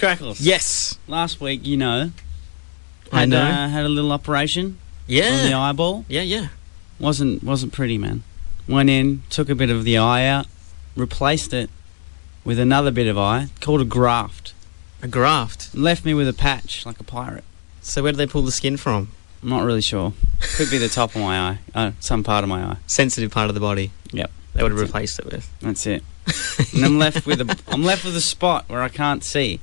Crackles. Yes. Last week, I know. had a little operation Yeah. on the eyeball. Yeah. Wasn't pretty, man. Went in, took a bit of the eye out, replaced it with another bit of eye called a graft. A graft. Left me with a patch like a pirate. So where did they pull the skin from? I'm not really sure. Could be the top of my eye, some part of my eye. Sensitive part of the body. Yep. They would have replaced it with. That's it. And I'm left with a spot where I can't see.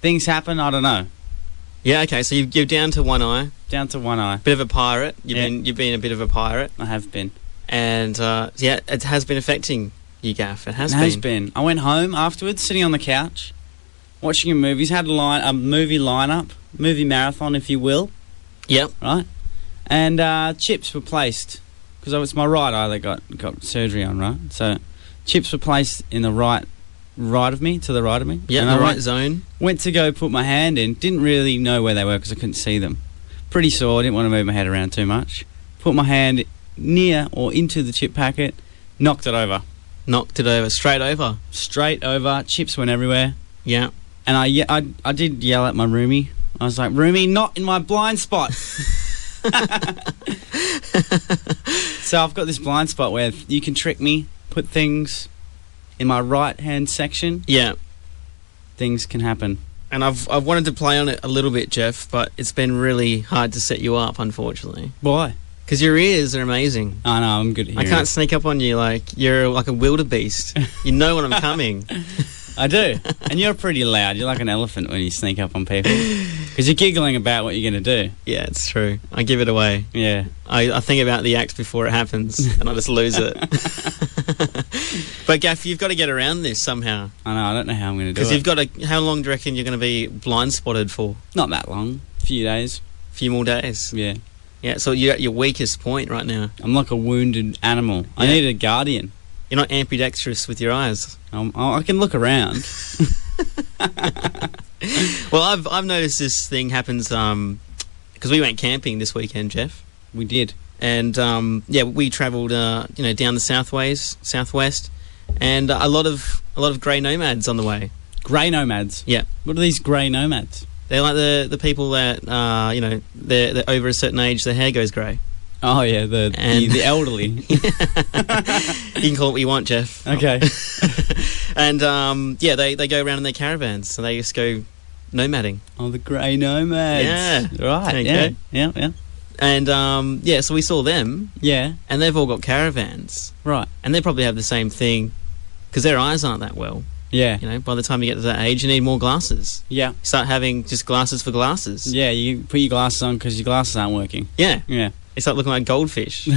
Things happen. I don't know. Yeah. Okay. So you're down to one eye. Down to one eye. Bit of a pirate. Yeah. You've been a bit of a pirate. I have been. And it has been affecting you, Gaff. It has been. I went home afterwards, sitting on the couch, watching a movie. Had a movie lineup, movie marathon, if you will. Yep. Right. And chips were placed because it's my right eye that got surgery on. Right. So chips were placed in the right of me, to the right of me. Yeah, and the I right zone. Went to go put my hand in. Didn't really know where they were because I couldn't see them. Pretty sore. Didn't want to move my head around too much. Put my hand near or into the chip packet. Knocked it over. Knocked it over. Straight over. Straight over. Chips went everywhere. Yeah. And I did yell at my roomie. I was like, roomie, not in my blind spot. So I've got this blind spot where you can trick me, put things in my right-hand section. Yeah. Things can happen. And I've wanted to play on it a little bit, Jeff, but it's been really hard to set you up, unfortunately. Why? Because your ears are amazing. Oh, no, I'm good at hearing. I can't sneak up on you like you're like a wildebeest. You know when I'm coming. I do. And you're pretty loud. You're like an elephant when you sneak up on people. Because you're giggling about what you're going to do. Yeah, it's true. I give it away. Yeah. I think about the act before it happens, and I just lose it. But, Gaff, you've got to get around this somehow. I know. I don't know how I'm going to do it. Because you've got to... How long do you reckon you're going to be blind-spotted for? Not that long. A few days. A few more days? Yeah. Yeah, so you're at your weakest point right now. I'm like a wounded animal. I need a guardian. You're not ambidextrous with your eyes. I can look around. Well, I've noticed this thing happens because we went camping this weekend, Jeff. We did. And, we travelled, down the southwest, and a lot of Grey Nomads on the way. Grey Nomads? Yeah. What are these Grey Nomads? They're like the people that, they're over a certain age, their hair goes grey. Oh, yeah, the elderly. You can call it what you want, Jeff. Okay. And, they go around in their caravans, so they just go nomading. Oh, the Grey Nomads. Yeah. Right, okay. Yeah. And, so we saw them. Yeah. And they've all got caravans. Right. And they probably have the same thing, because their eyes aren't that well. Yeah. You know, by the time you get to that age, you need more glasses. Yeah. You start having just glasses for glasses. Yeah, you put your glasses on because your glasses aren't working. Yeah. Yeah. They start looking like goldfish.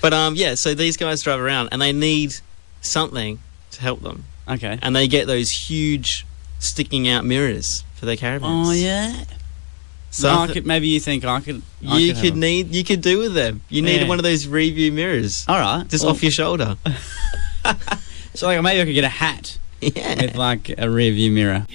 But, so these guys drive around and they need something to help them. Okay. And they get those huge sticking out mirrors for their caravans. Oh, yeah. So maybe you think I could... You could do with them. You need one of those review mirrors. All right. Just off your shoulder. So maybe I could get a hat with like a rear view mirror.